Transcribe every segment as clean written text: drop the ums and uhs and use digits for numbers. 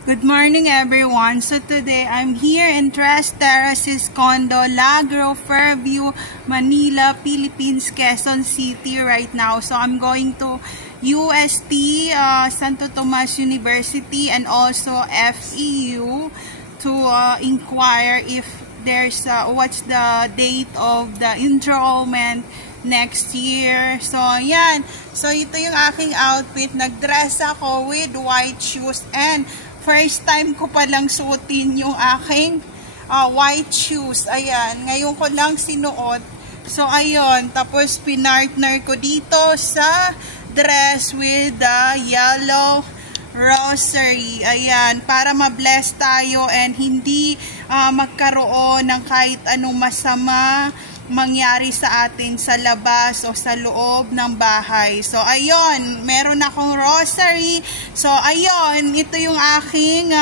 Good morning everyone. So today I'm here in Tres Terraces Condo, Lagro, Fairview, Manila, Philippines, Quezon City right now. So I'm going to UST, Santo Tomas University, and also FEU to inquire if there's what's the date of the enrollment next year. So yan. So ito yung aking outfit. Nagdress ako with white shoes and first time ko palang suotin yung aking white shoes. Ayan, ngayon ko lang sinuot. So, ayun. Tapos, pinartner ko dito sa dress with the yellow rosary. Ayan, para ma-bless tayo and hindi magkaroon ng kahit anong masama mangyari sa atin sa labas o sa loob ng bahay. So, ayun, meron akong rosary. So, ayun, ito yung aking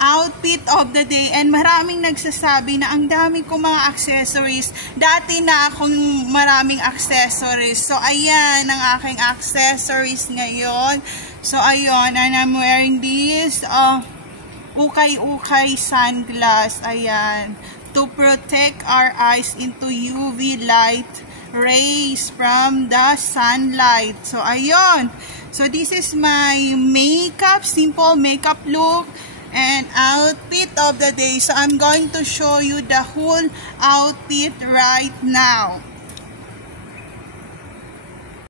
outfit of the day. And maraming nagsasabi na ang dami kong mga accessories. Dati na akong maraming accessories. So, ayan, ang aking accessories ngayon. So, ayun, and I'm wearing this ukay-ukay sunglass. Ayan, to protect our eyes into UV light rays from the sunlight. So, ayun. So, this is my makeup, simple makeup look and outfit of the day. So, I'm going to show you the whole outfit right now.